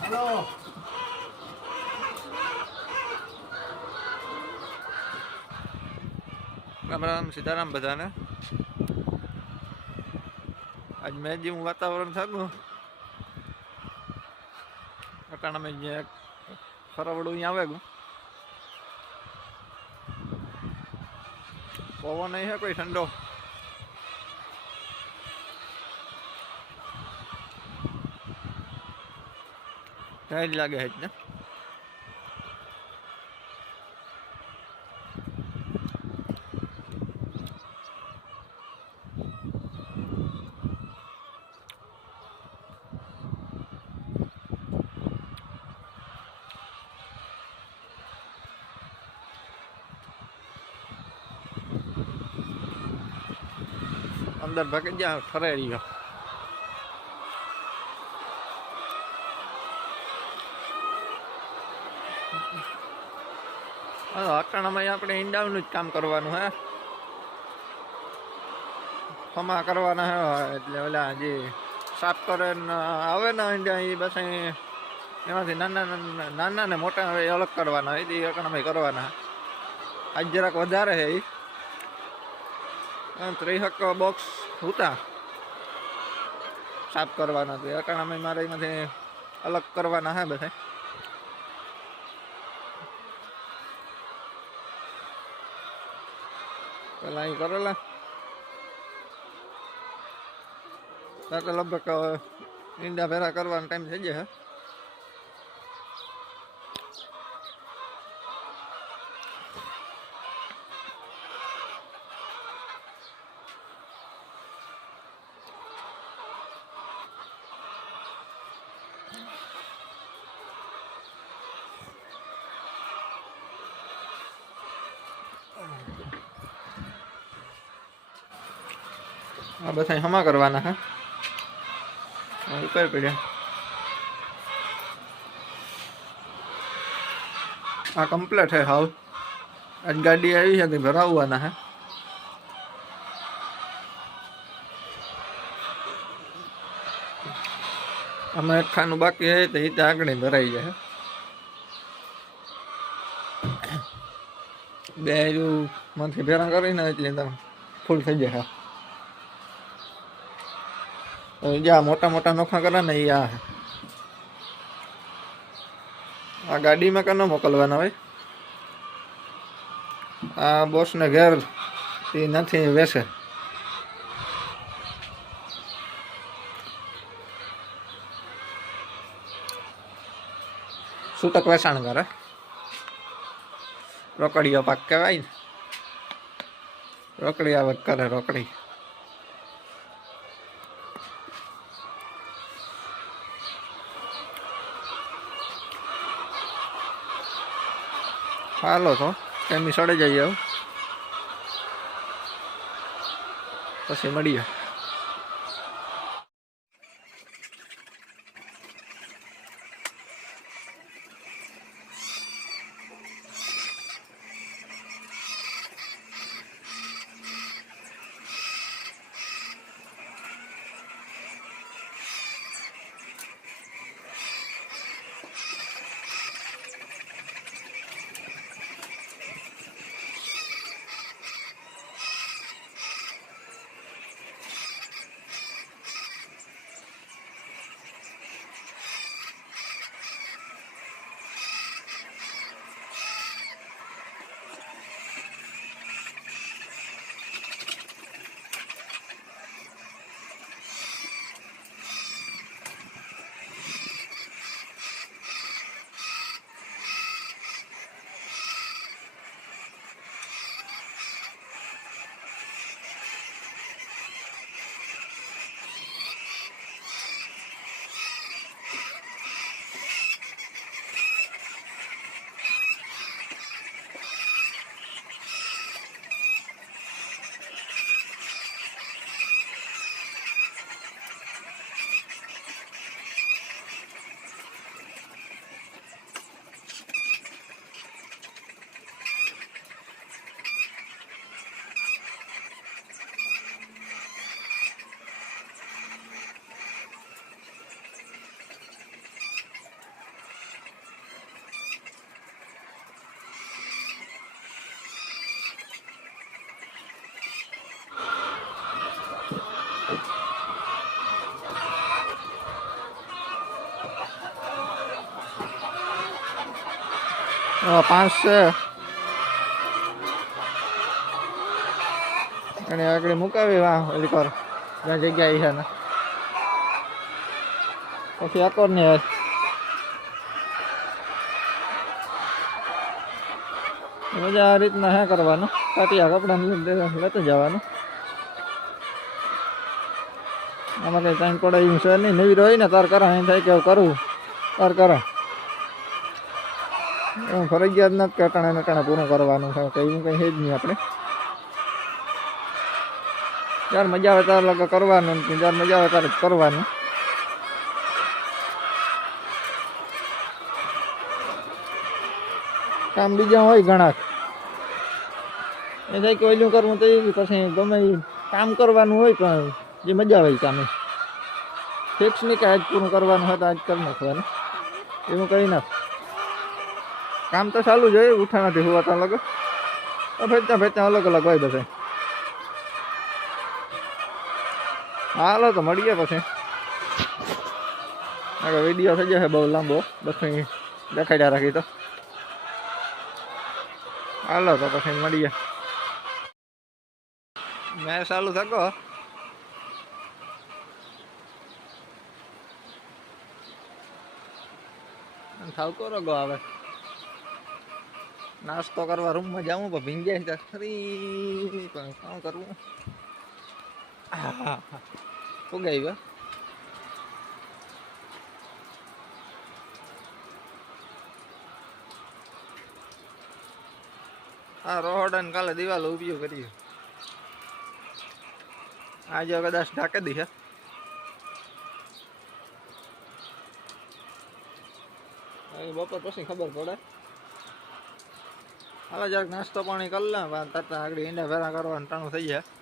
Hello. Ram Ram Sitaram બધાને. આજ મેં જેવું વાતાવરણ થતું અટાણામાં જે ફરવડું અહીંયા આવે ગયું પવન નહીં હે કોઈ ઠંડો. જ લાગે છે ને. અંદર ભાગે જ્યાં ફરાઈ રહ્યો. અટાણામાં આપણે ઈંડાનું જ કામ કરવાનું હે. ખમા કરવાના હે એટલે ઓલા જે સાફ કરે આવે ને ઈંડા એ બસ એમાંથી નાના ને મોટા એ અલગ કરવાના હોય એ અટાણામાં કરવાના. આજ જરાક વધારે છે એ 3 બોક્સ હતા સાફ કરવાના તો અટાણામાં મારે એમાંથી અલગ કરવાના હે બધા. પેલા અહીં કરેલા તો લગભગ ઈંડા ભેરા કરવાનો ટાઈમ થઈ જાય. આ બધા હમા કરવાના હે ઉપર પડ્યા. આ કમ્પ્લીટ હે હાવ. આજ ગાડી આવી છે તે ભરાવવાના હે. આમાં એક ખાનું બાકી હે તો એ તો આગળ ભરાઈ જાય. બે માંથી ભેરા કરીને એટલે ફૂલ થઈ જાય. જ્યાં મોટા મોટા નોખા કરે ને એ આ ગાડીમાં કનો મોકલવાના હોય. આ બોસને ઘેર એ નથી વેસે. છૂટક વેચાણ કરે. રોકડીઓ પાક કહેવાય ને. રોકડી આવક કરે રોકડી. હાલો તો એમની સડે જઈએ પછી મળીએ. 5 છે અને આગળ મુકાવી વાહ ઓલી કર જ્યાં જગ્યા છે ને પછી આકોર ને મજા આ રીતના હે કરવાનું કાટિયા કપડા લેતું જવાનું આમાં કઈ ટાઈમ પડે એવું છે નહીં નવી રહી ને તાર કરા એમ થાય કે કરવું તાર કરા એમ ફરજિયાત નથી કે અટાણે પૂરું કરવાનું છે કંઈ એવું કંઈ છે જ નહીં આપણે જ્યારે મજા આવે ત્યારે લગા કરવાનું જ્યારે મજા આવે ત્યારે કરવાનું કામ બીજા હોય ઘણા એ થાય કે ઓઈલું કરવું તો એ પછી ગમે એ કામ કરવાનું હોય પણ જે મજા આવે એ કામે ફિક્સ નહીં કે આજ પૂરું કરવાનું હોય તો આજ કરી નાખવાનું એવું કરી નાખ કામ તો ચાલુ જ હોય ઉઠાણાથી હોવાતા અલગ ભેચતા અલગ અલગ હોય બધા હાલો તો મળીએ પછી આગળ વિડીયો થઈ જશે બહુ લાંબો પછી દેખાડ્યા રાખી તો હાલો તો પછી મળીએ મેં ચાલુ થકો થાવકો રગો આવે નાસ્તો કરવા રૂમમાં જાઉં પણ ભીંજાય તો ખરી પણ શું કરવું ઉગાઈ ગયો હા રોહડા ને કાલે દિવાલો ઉપયોગ કરીએ આજે કદાચ ઢાંકી દઈએ બપોર પછી ખબર પડે હાલો જરાક નાસ્તો પાણી કરી લે તરત આગળ ઈંડા ભેરા કરવાનું ટાણું થઈ જાય